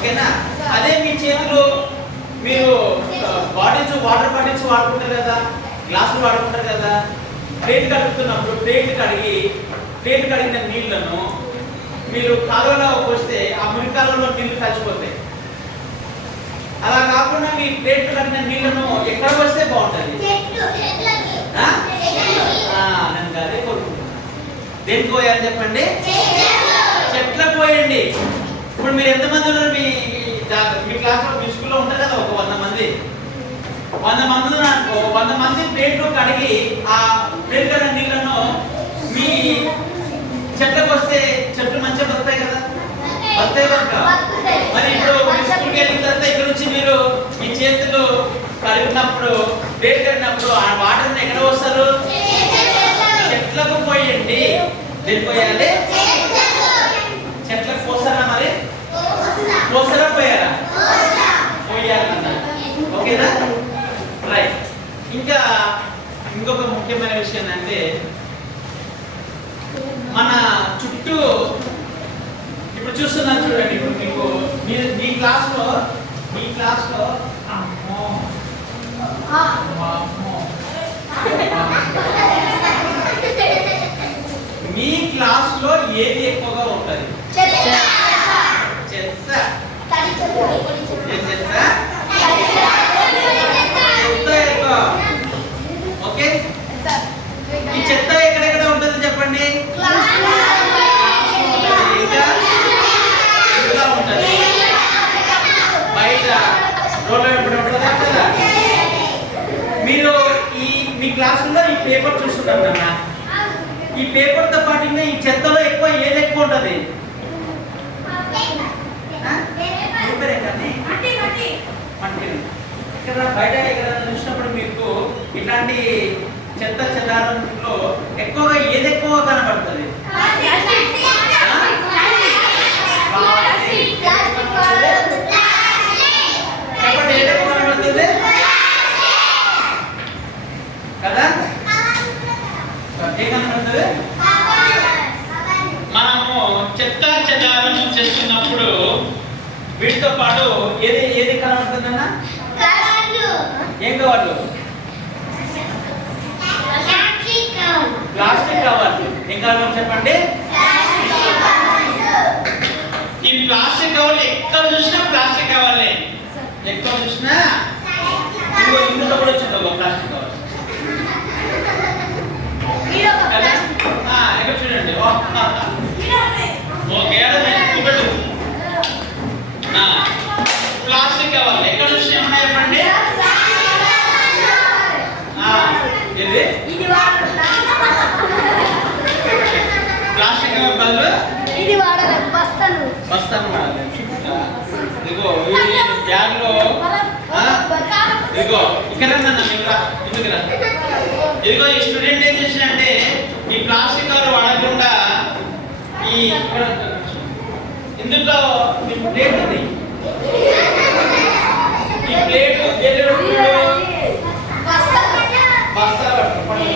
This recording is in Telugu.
ఓకేనా? అదే మీ చేతులు మీరు బాటిల్స్ వాటర్ బాటిల్స్ వాడుకుంటారు కదా, గ్లాసులు వాడుకుంటారు కదా, ప్లేట్ కడుగుతున్నప్పుడు ప్లేట్ కడిగిన నీళ్లను మీరు కాలువలో పోస్తే ఆ మురికి కాలువలో నీళ్లు కలిసిపోతాయి. అలా కాకుండా మీ ప్లేట్ కడిగిన నీళ్లను ఎక్కడ పోస్తే బాగుంటుంది? నేను అదే కోరుకుంటున్నాను. దేనికి పోయాలి చెప్పండి? చెట్లకు పోయండి. ఇప్పుడు మీరు ఎంతమంది ఉన్నారు మీ క్లాస్లో, మీ స్కూల్లో ఉంటారు కదా ఒక 100 మంది. 100 మంది అనుకో, 100 మంది ప్లేట్లు కడిగి ఆ ప్లేట్ కడిగిన నీళ్లను మీ చెట్లకు వస్తే చెట్లు మంచిగా బతాయి కదా, బతాయి కనుక. మరి ఇప్పుడు మీ స్కూల్కి వెళ్ళిన తర్వాత ఇక్కడ నుంచి మీరు మీ చేతులు కడిగినప్పుడు ప్లేట్ కడిగినప్పుడు ఆ వాటర్ని ఎక్కడ వస్తారు? చెట్లకు పోయండి. దేనికి పోయాలి? చెట్లకు పోస్తారా? మరి పోస్తారా పోయారా? పోయాలన్నా. ఓకేనా? రైట్. ఇంకొక ముఖ్యమైన విషయం అంటే మన చుట్టూ ఇప్పుడు చూస్తున్నాను చూడండి. ఇప్పుడు మీకు మీ క్లాస్లో మీ క్లాస్లో ఏది ఎక్కువగా ఉంటుంది? చెత్త. ఓకే, ఈ చెత్త ఎక్కడెక్కడ ఉంటుంది చెప్పండి? ఉంటుంది, బయట రోడ్ల ఉంటుంది కదా. మీరు మీ క్లాసుల్లో ఈ పేపర్ చూస్తున్నారు కదా, ఈ పేపర్తో పాటు ఇంకా ఈ చెత్తలో ఏది ఎక్కువ ఉంటుంది? ఇక్కడ బయట ఎక్కడ చూసినప్పుడు మీకు ఇట్లాంటి చెత్త చెదారంలో ఎక్కువగా ఏది ఎక్కువగా కనబడుతుంది? చెప్పండి, ఏది ఎక్కువ కనబడుతుంది కదా? ఏం కనబడుతుంది? మనము చెత్త చెదారం చేస్తున్నప్పుడు వీటితో పాటు ఏది కనబడుతుందన్నా? ఏం కవర్లు? ప్లాస్టిక్ కవర్లు. ఏం కవర్లు చెప్పండి? ఈ ప్లాస్టిక్ కవర్లు ఎక్కడ చూసినా ప్లాస్టిక్ కవర్లే. ఎక్కడ చూసినా ఇందులో కూడా వచ్చింది ఒక ప్లాస్టిక్ కవర్. ఎక్కడ చూడండి. ఓకే, ప్లాస్టిక్ కవర్లు ఎక్కడ చూసినా ఏమన్నా చెప్పండి? ప్లాస్టిక్ కవర్ బదులు బస్తాను వాడాలి. ఇదిగో బ్యాగ్లో ఇదిగో ఇక్కడ ఇదిగో ఈ స్టూడెంట్ ఏం చేసినంటే ఈ ప్లాస్టిక్ కవర్ వాడకుండా ఇందులో ప్లేట్ ఉంది. ఈ ప్లేట్ బస్తా పట్టుకోండి.